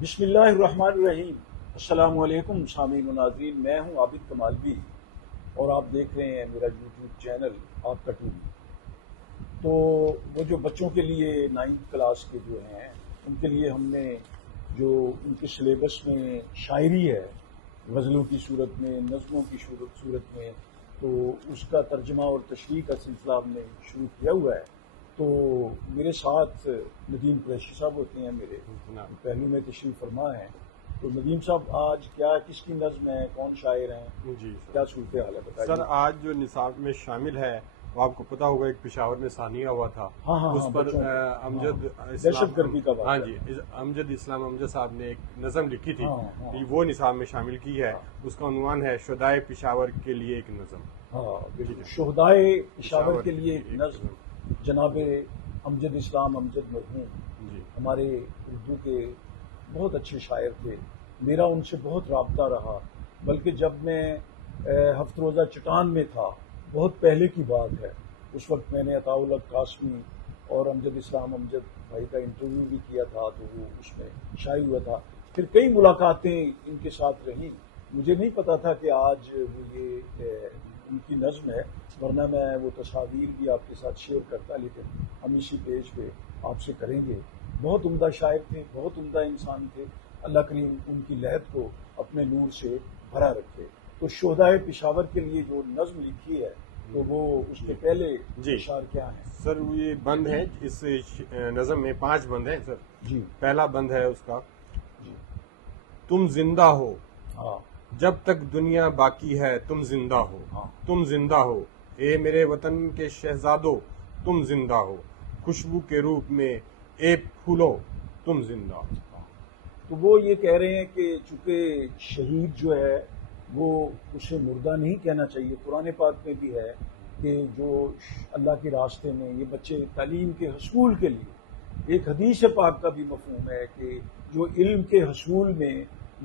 بسم اللہ الرحمن الرحیم۔ السلام علیکم سامعین و ناظرین، میں ہوں عابد کمالوی اور آپ دیکھ رہے ہیں میرا یوٹیوب چینل آپ کا ٹی وی۔ تو وہ جو بچوں کے لیے 9th کلاس کے جو ہیں ان کے لیے ہم نے جو ان کے سلیبس میں شاعری ہے، غزلوں کی صورت میں، نظموں کی صورت میں، تو اس کا ترجمہ اور تشریح کا سلسلہ ہم نے شروع کیا ہوا ہے۔ تو میرے ساتھ ندیم قریشی صاحب ہوتے ہیں، میرے پہلو میں تشریف فرما ہیں۔ تو ندیم صاحب، آج کیا کس کی نظم ہے، کون شاعر ہیں، جی کیا صورتحال ہے بتائیے؟ سر، آج جو نصاب میں شامل ہے وہ آپ کو پتا ہوگا، ایک پشاور میں ثانیہ ہوا تھا۔ ہاں اس پر بچوں کو، امجد دہشت گردی کا واقعہ۔ ہاں جی، امجد اسلام امجد صاحب نے ایک نظم لکھی تھی، ہاں۔ وہ نصاب میں شامل کی ہے۔ اس کا عنوان ہے شہدائے پشاور کے لیے ایک نظم۔ ہاں بالکل، شہدائے پشاور کے لیے ایک نظم، جناب امجد اسلام امجد مرحوم جی ہمارے اردو کے بہت اچھے شاعر تھے۔ میرا ان سے بہت رابطہ رہا، بلکہ جب میں ہفت روزہ چٹان میں تھا، بہت پہلے کی بات ہے، اس وقت میں نے عطاء الحق قاسمی اور امجد اسلام امجد بھائی کا انٹرویو بھی کیا تھا، تو وہ اس میں شائع ہوا تھا۔ پھر کئی ملاقاتیں ان کے ساتھ رہیں، مجھے نہیں پتا تھا کہ آج وہ یہ ان کی نظم ہے، ورنہ میں وہ تصاویر بھی آپ کے ساتھ شیئر کرتا، لیکن ہم اسی پیج پہ آپ سے کریں گے۔ بہت عمدہ شاعر تھے، بہت عمدہ انسان تھے، اللہ کریم ان کی لہد کو اپنے نور سے بھرا رکھے۔ تو شہدائے پشاور کے لیے جو نظم لکھی ہے، تو وہ اس کے پہلے اشعار کیا ہیں؟ سر، یہ بند ہے، اس نظم میں 5 بند ہیں سر۔ جی پہلا بند ہے اس کا، جی تم زندہ ہو ہاں جب تک دنیا باقی ہے، تم زندہ ہو، ہاں تم زندہ ہو، اے میرے وطن کے شہزادو، تم زندہ ہو، خوشبو کے روپ میں اے پھولو، تم زندہ ہو۔ تو وہ یہ کہہ رہے ہیں کہ چونکہ شہید جو ہے وہ اسے مردہ نہیں کہنا چاہیے، قرآن پاک میں بھی ہے کہ جو اللہ کے راستے میں یہ بچے تعلیم کے حصول کے لیے، ایک حدیث پاک کا بھی مفہوم ہے کہ جو علم کے حصول میں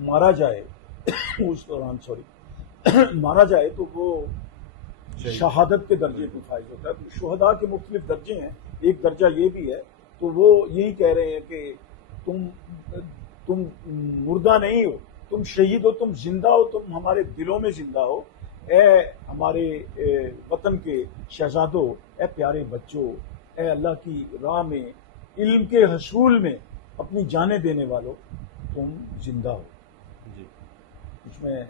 مارا جائے اس دوران مارا جائے تو وہ شہادت کے درجے کو فائز ہوتا ہے۔ تو شہداء کے مختلف درجے ہیں، ایک درجہ یہ بھی ہے۔ تو وہ یہی کہہ رہے ہیں کہ تم مردہ نہیں ہو، تم شہید ہو، تم زندہ ہو، تم ہمارے دلوں میں زندہ ہو، اے ہمارے وطن کے شہزادوں، اے پیارے بچوں، اے اللہ کی راہ میں علم کے حصول میں اپنی جانیں دینے والوں، تم زندہ ہو۔ جی، اس میں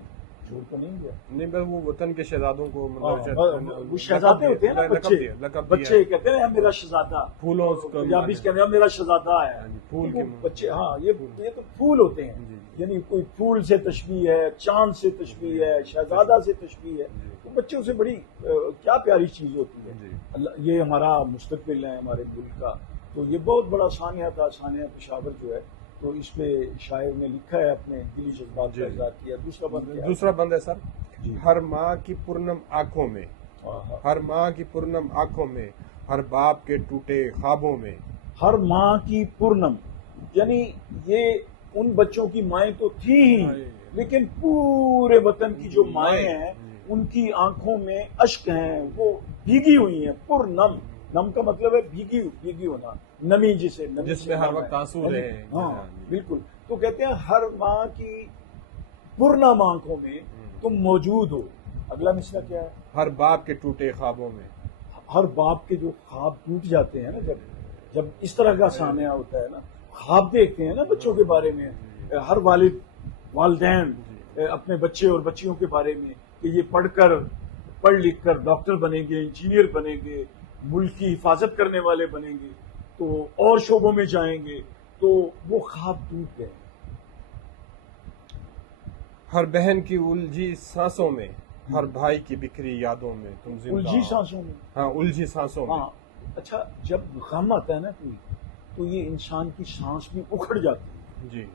جھوٹ تو نہیں گیا؟ نہیں، بس وہ وطن کے شہزادوں کو وہ شہزادے ہوتے ہیں نا، بچے کہتے ہیں میرا شہزادہ، پھولوں پنجابی کہتے ہیں میرا شہزادہ ہے، پھول کے بچے، ہاں یہ تو پھول ہوتے ہیں، یعنی کوئی پھول سے تشبیہ ہے، چاند سے تشبیہ ہے، شہزادہ سے تشبیہ ہے، تو بچوں سے بڑی کیا پیاری چیز ہوتی ہے۔ اللہ، یہ ہمارا مستقبل ہے ہمارے ملک کا، تو یہ بہت بڑا ثانیہ تھا، ثانیہ پشاور جو ہے، تو اس پہ شاعر نے لکھا ہے، اپنے دلی جذبات کا اظہار کیا۔ دوسرا بند ہے سر، ہر ماں کی پورنم آنکھوں میں، ہر ماں کی پورنم آنکھوں میں، ہر باپ کے ٹوٹے خوابوں میں، ہر ماں کی پورنم، یعنی یہ ان بچوں کی مائیں تو تھی ہی، لیکن پورے وطن کی جو مائیں ہیں ان کی آنکھوں میں اشک ہیں، وہ بھیگی ہوئی ہیں، پورنم، نم کا مطلب ہے بھیگی ہونا، نمی جس میں ہر وقت آنسو رہے ہیں۔ ہاں بالکل، تو کہتے ہیں ہر ماں کی پورنم آنکھوں میں تم موجود ہو۔ اگلا مسئلہ کیا ہے؟ ہر باپ کے ٹوٹے خوابوں میں، ہر باپ کے جو خواب ٹوٹ جاتے ہیں نا، جب اس طرح کا سامنا ہوتا ہے نا، خواب دیکھتے ہیں نا بچوں کے بارے میں، ہر والدین اپنے بچے اور بچیوں کے بارے میں کہ یہ پڑھ لکھ کر ڈاکٹر بنیں گے، انجینئر بنیں گے، ملک کی حفاظت کرنے والے بنیں گے، تو اور شعبوں میں جائیں گے، تو وہ خواب ٹوٹ گئے۔ ہر بہن کی الجھی سانسوں میں، ہر بھائی کی بکھری یادوں میں، تم زندہ ہو۔ الجھی سانسوں میں، ہاں، الجھی سانسوں میں۔ ہاں اچھا، جب غم آتا ہے نا کوئی، تو یہ انسان کی سانس بھی اکھڑ جاتی ہے، جی،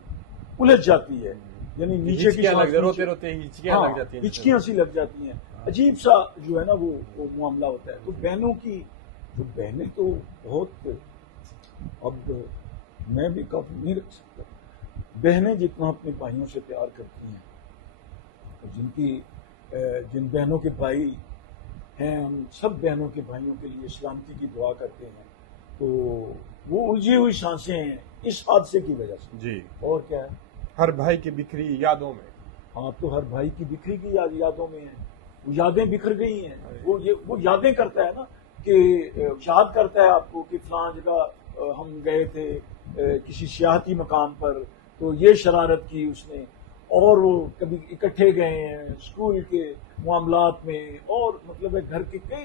الجھ جاتی ہے، یعنی نیچے کی سانس روتے روتے ہچکیاں لگ جاتی ہیں، ہچکیاں سی لگ جاتی ہیں، عجیب سا جو ہے نا وہ معاملہ ہوتا ہے۔ تو بہنوں کی جو بہنیں تو بہت، اب میں بھی کافی نہیں رکھ سکتا، بہنیں جتنا اپنے بھائیوں سے پیار کرتی ہیں، جن بہنوں کے بھائی ہیں، ہم سب بہنوں کے بھائیوں کے لیے سلامتی کی دعا کرتے ہیں، تو وہ الجھی ہوئی سانسیں ہیں اس حادثے کی وجہ سے. جی. اور کیا ہے؟ ہر بھائی کی بکھری یادوں میں. ہاں تو ہر بھائی کی بکھری کی یادوں میں ہیں. وہ یادیں بکھر گئی ہیں. وہ یادیں کرتا ہے نا کہ یاد کرتا ہے آپ کو کہ فلاں جگہ ہم گئے تھے کسی سیاحتی مقام پر تو یہ شرارت کی اس نے, اور وہ کبھی اکٹھے گئے ہیں اسکول کے معاملات میں, اور مطلب ہے گھر کے کئی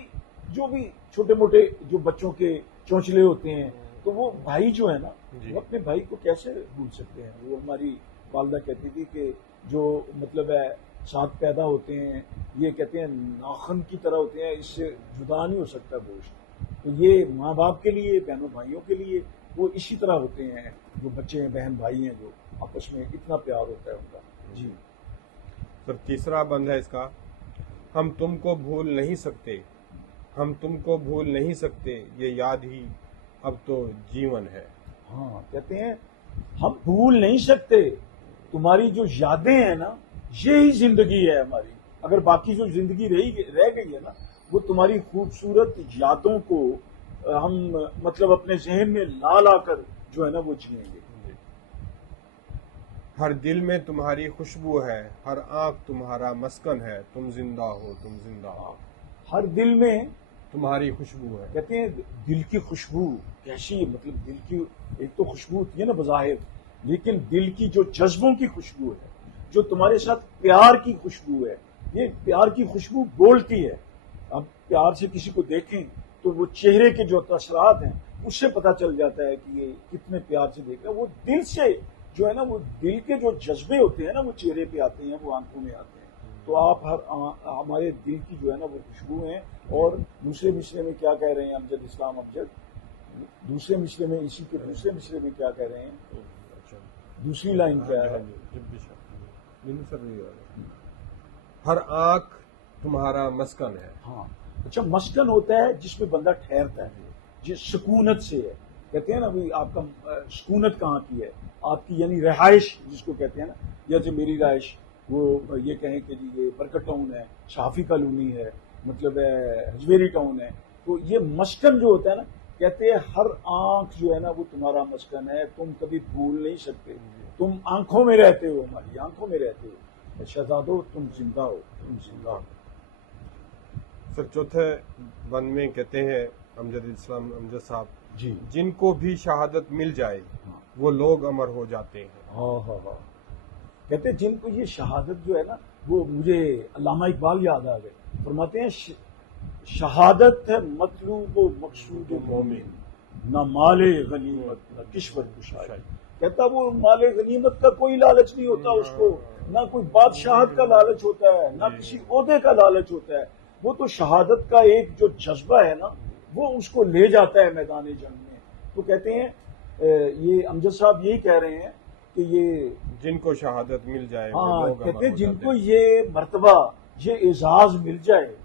جو بھی چھوٹے موٹے جو بچوں کے چونچلے ہوتے ہیں, تو وہ بھائی جو ہے نا وہ اپنے بھائی کو کیسے بھول سکتے ہیں. وہ ہماری والدہ کہتی تھی کہ جو مطلب ہے ساتھ پیدا ہوتے ہیں یہ کہتے ہیں ناخن کی طرح ہوتے ہیں, اس سے جدا نہیں ہو سکتا گوشت. تو یہ ماں باپ کے لیے بہنوں بھائیوں کے لیے وہ اسی طرح ہوتے ہیں, جو بچے ہیں بہن بھائی ہیں جو آپس میں اتنا پیار ہوتا ہے ان کا. جی سر تیسرا بند ہے اس کا, ہم تم کو بھول نہیں سکتے, ہم تم کو بھول نہیں سکتے, یہ یاد ہی اب تو جیون ہے. ہاں کہتے ہیں ہم بھول نہیں سکتے, تمہاری جو یادیں ہیں نا یہی زندگی ہے ہماری. اگر باقی جو زندگی رہ گئی ہے نا وہ تمہاری خوبصورت یادوں کو ہم مطلب اپنے ذہن میں لا کر جو ہے نا وہ جئیں گے. ہر دل میں تمہاری خوشبو ہے, ہر آنکھ تمہارا مسکن ہے, تم زندہ ہو تم زندہ ہو. ہر دل میں تمہاری خوشبو ہے. کہتے ہیں دل کی خوشبو کیسی, مطلب دل کی ایک تو خوشبو ہوتی ہے نا بظاہر, لیکن دل کی جو جذبوں کی خوشبو ہے, جو تمہارے ساتھ پیار کی خوشبو ہے, یہ پیار کی خوشبو بولتی ہے. اب پیار سے کسی کو دیکھیں تو وہ چہرے کے جو اثرات ہیں اس سے پتہ چل جاتا ہے کہ یہ کتنے پیار سے دیکھ رہا ہے. وہ دل سے جو ہے نا وہ دل کے جو جذبے ہوتے ہیں نا وہ چہرے پہ آتے ہیں, وہ آنکھوں میں آتے ہیں. تو آپ ہمارے دل کی جو ہے نا وہ خوشبو ہیں. اور دوسرے مصرے میں کیا کہہ رہے ہیں امجد اسلام امجد, دوسرے مصرے میں اسی کے دوسرے مصرے میں کیا کہہ رہے ہیں, دوسری لائن کیا ہے, ہر آنکھ تمہارا مسکن ہے. ہاں اچھا, مسکن ہوتا ہے جس میں بندہ ٹھہرتا ہے, جس سکونت سے ہے. کہتے ہیں نا بھائی آپ کا سکونت کہاں کی ہے, آپ کی یعنی رہائش جس کو کہتے ہیں نا, جیسے میری رہائش وہ یہ کہیں کہ جی یہ برکت ٹاؤن ہے, شافی کالونی ہے, مطلب ہجویری ٹاؤن ہے. تو یہ مسکن جو ہوتا ہے نا, کہتے ہیں ہر آنکھ جو ہے نا وہ تمہارا مسکن ہے, تم کبھی بھول نہیں سکتے, تم آنکھوں میں رہتے ہو, ہماری آنکھوں میں رہتے ہو. شہزادو تم زندہ ہو تم زندہ ہو. سر چوتھے بند میں کہتے ہیں امجد اسلام امجد صاحب, جی جن کو بھی شہادت مل جائے وہ لوگ امر ہو جاتے ہیں. ہاں ہاں ہاں, کہتے ہیں جن کو یہ شہادت جو ہے نا, وہ مجھے علامہ اقبال یاد آ گئے, فرماتے ہیں شہادت ہے مطلوب و مقصود مومن, نہ مال غنیمت نہ کشور کشائی. کہتا وہ مال غنیمت کا کوئی لالچ نہیں ہوتا اس کو, نہ کوئی بادشاہت کا لالچ ہوتا ہے, نہ کسی عہدے کا لالچ ہوتا ہے. وہ تو شہادت کا ایک جو جذبہ ہے نا وہ اس کو لے جاتا ہے میدان جنگ میں. تو کہتے ہیں یہ امجد صاحب یہی کہہ رہے ہیں کہ یہ جن کو شہادت مل جائے, ہاں کہتے ہیں جن کو یہ مرتبہ یہ اعزاز مل جائے,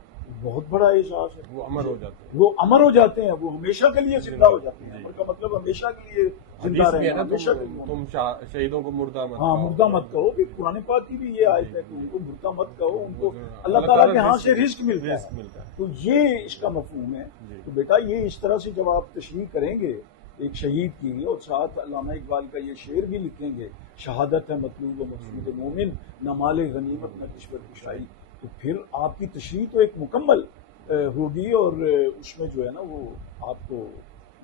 بہت بڑا اعزاز ہے, وہ امر ہو جاتے ہیں, وہ امر ہو جاتے ہیں, وہ ہمیشہ کے لیے زندہ ہو جاتے ہیں. امر کا مطلب ہمیشہ کے لیے زندہ رہنا, ہمیشہ کے لیے. تم شہیدوں کو مردہ مت, ہاں مردہ مت کہو, کہ قرآن پاک کی بھی یہ آیت ہے کہ ان کو مردہ مت کہو, ان کو اللہ تعالیٰ کے ہاں سے رزق ملتا ہے. تو یہ اس کا مفہوم ہے. تو بیٹا یہ اس طرح سے جب آپ تشریح کریں گے ایک شہید کی, اور ساتھ علامہ اقبال کا یہ شعر بھی لکھیں گے, شہادت ہے مطلوب و مقصود مومن, نہ مال غنیمت نہ کشور کشائی, تو پھر آپ کی تشریح تو ایک مکمل ہوگی, اور اس میں جو ہے نا وہ آپ کو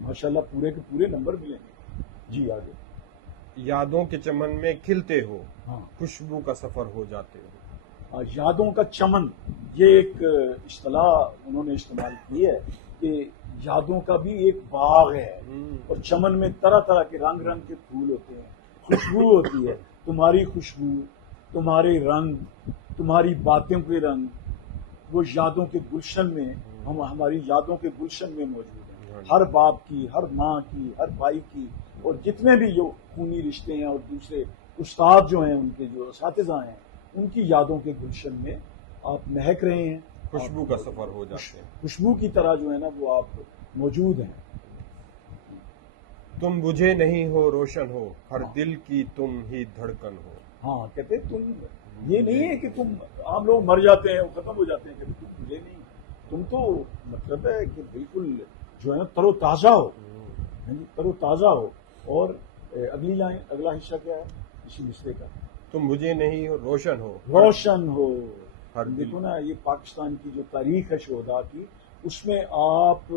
ماشاءاللہ پورے کے پورے نمبر ملیں گے. جی آگے. یادوں کے چمن میں کھلتے ہو, ہاں خوشبو کا سفر ہو جاتے ہو. یادوں کا چمن, یہ ایک اصطلاح انہوں نے استعمال کی ہے کہ یادوں کا بھی ایک باغ ہے, اور چمن میں طرح طرح کے رنگ رنگ کے پھول ہوتے ہیں, خوشبو ہوتی ہے. تمہاری خوشبو, تمہارے رنگ, تمہاری باتوں کے رنگ, وہ یادوں کے گلشن میں, ہماری یادوں کے گلشن میں موجود ہیں. ہر باپ کی, ہر ماں کی, ہر بھائی کی, اور جتنے بھی جو خونی رشتے ہیں اور دوسرے استاد جو ہیں ان کے جو اساتذہ ہیں, ان کی یادوں کے گلشن میں آپ مہک رہے ہیں. خوشبو کا سفر ہو جاتے ہیں, خوشبو کی طرح جو ہے نا وہ آپ موجود ہیں. تم بجھے نہیں ہو روشن ہو, ہر دل کی تم ہی دھڑکن ہو. ہاں کہتے تم یہ نہیں ہے کہ تم, عام لوگ مر جاتے ہیں وہ ختم ہو جاتے ہیں, کہ تم مجھے نہیں, تم تو مطلب ہے کہ بالکل جو ہے نا تر و تازہ ہو, پر وہ تازہ ہو. اور اگلی لائن، اگلا حصہ کیا ہے اسی مصرے کا؟ تم مجھے نہیں روشن ہو. روشن ہو. ہر دل. دیکھو نا، یہ پاکستان کی جو تاریخ ہے شہداء کی، اس میں آپ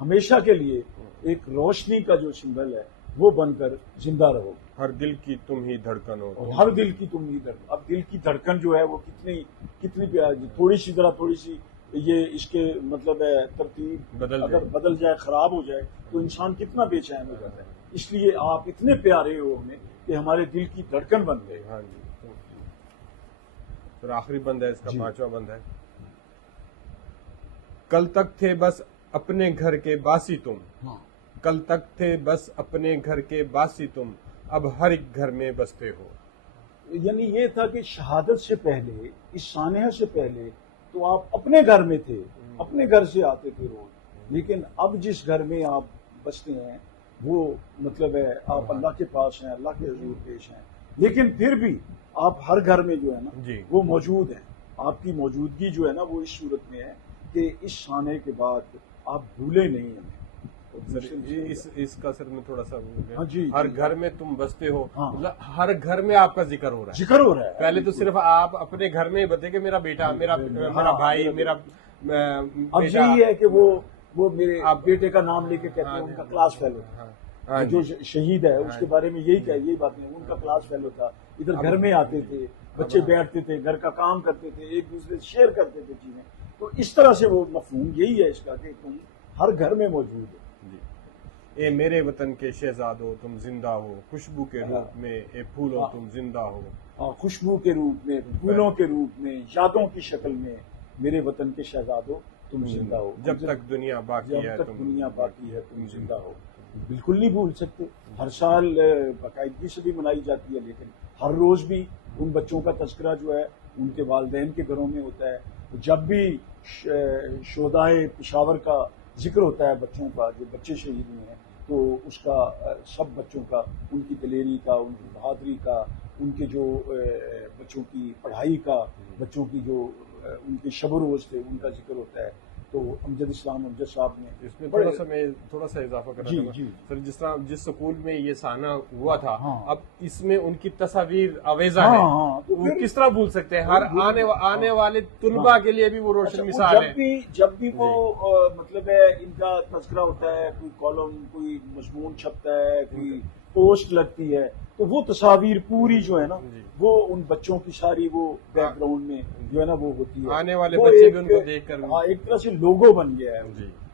ہمیشہ کے لیے ایک روشنی کا جو سمبل ہے وہ بن کر زندہ رہو. ہر دل کی تم ہی دھڑکن ہو. اور ہر دل کی تم ہی دھڑکن. اب دل کی دھڑکن جو ہے وہ کتنی پیاری، تھوڑی سی یہ اس کے مطلب ہے ترتیب اگر بدل جائے، خراب ہو جائے تو انسان کتنا بے چین ہو جاتا ہے. اس لیے آپ اتنے پیارے ہو ہمیں کہ ہمارے دل کی دھڑکن بن گئے. ہاں جی. پھر آخری بند ہے اس کا، 5واں بند ہے. کل تک تھے بس اپنے گھر کے باسی تم. کل تک تھے بس اپنے گھر کے باسی تم، اب ہر ایک گھر میں بستے ہو. یعنی یہ تھا کہ شہادت سے پہلے، اس سانحہ سے پہلے تو آپ اپنے گھر میں تھے، اپنے گھر سے آتے تھے روز. لیکن اب جس گھر میں آپ بستے ہیں وہ مطلب ہے آپ اللہ کے پاس ہیں، اللہ کے حضور پیش ہیں. لیکن پھر بھی آپ ہر گھر میں جو ہے نا وہ موجود ہیں. آپ کی موجودگی جو ہے نا وہ اس صورت میں ہے کہ اس سانحے کے بعد آپ بھولے نہیں ہمیں. اس کا سر میں تھوڑا سا جی، ہر گھر میں تم بستے ہو، مطلب ہر گھر میں آپ کا ذکر ہو رہا ہے. پہلے تو صرف آپ اپنے گھر میں ہی بتے کہ میرا بیٹا، میرا بھائی، میرا اب یہی ہے کہ وہ میرے بیٹے کا نام لے کے کہتے ہیں ان کا کلاس فیلو تھا، جو شہید ہے اس کے بارے میں یہی باتیں، ان کا کلاس فیلو تھا. ادھر گھر میں آتے تھے، بچے بیٹھتے تھے، گھر کا کام کرتے تھے، ایک دوسرے سے شیئر کرتے تھے چیزیں. تو اس طرح سے وہ مفہوم یہی ہے اس کا کہ تم ہر گھر میں موجود ہو. اے میرے وطن کے شہزادو تم زندہ ہو، خوشبو کے روپ میں اے پھولو تم زندہ ہو. خوشبو کے روپ میں، پھولوں کے روپ میں، یادوں کی شکل میں میرے وطن کے شہزادو تم زندہ ہو. جب تک دنیا باقی ہے، جب تک دنیا باقی ہے تم زندہ ہو. بالکل نہیں بھول سکتے. ہر سال باقاعدگی سے بھی منائی جاتی ہے، لیکن ہر روز بھی ان بچوں کا تذکرہ جو ہے ان کے والدین کے گھروں میں ہوتا ہے. جب بھی شہدائے پشاور کا ذکر ہوتا ہے بچوں کا، جو بچے شہید ہوئے ہیں، تو اس کا سب بچوں کا، ان کی دلیری کا، ان کی بہادری کا، ان کے جو بچوں کی پڑھائی کا، بچوں کی جو ان کے شب و روز تھے ان کا ذکر ہوتا ہے. تو امجد اسلام امجد صاحب نے اس میں تھوڑا سا اضافہ کرنا چاہوں گا سر. جس طرح جس سکول میں یہ سانحہ ہوا تھا، اب اس میں ان کی تصاویر آویزہ ہے، وہ کس طرح بھول سکتے ہیں؟ ہر آنے والے طلباء کے لیے بھی وہ روشن مثال ہے. جب بھی وہ مطلب ہے ان کا تذکرہ ہوتا ہے، کوئی کالم، کوئی مضمون چھپتا ہے، کوئی پوسٹ لگتی ہے، تو وہ تصاویر پوری جو ہے نا وہ ان بچوں کی ساری وہ بیک گراؤنڈ میں جو ہے نا وہ ہوتی ہے. آنے والے بچے بھی ان کو دیکھ کر ایک طرح سے لوگو بن گیا ہے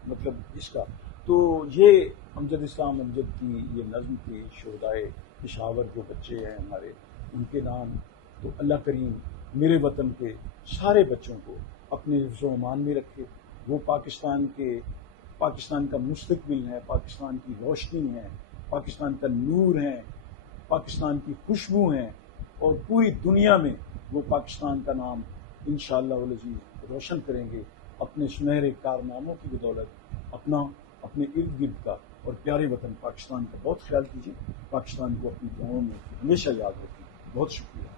مطلب اس کا. تو یہ امجد اسلام امجد کی یہ نظم کی شہدائے پشاور جو بچے ہیں ہمارے، ان کے نام تو اللہ کریم میرے وطن کے سارے بچوں کو اپنے حفظ و امان میں رکھے. وہ پاکستان کا مستقبل ہے، پاکستان کی روشنی ہے، پاکستان کا نور ہے، پاکستان کی خوشبو ہیں، اور پوری دنیا میں وہ پاکستان کا نام انشاءاللہ العزیز روشن کریں گے اپنے سنہرے کارناموں کی بدولت. اپنے ارد گرد کا اور پیارے وطن پاکستان کا بہت خیال کیجیے. پاکستان کو اپنی دعاؤں میں ہمیشہ یاد رکھیں. بہت شکریہ.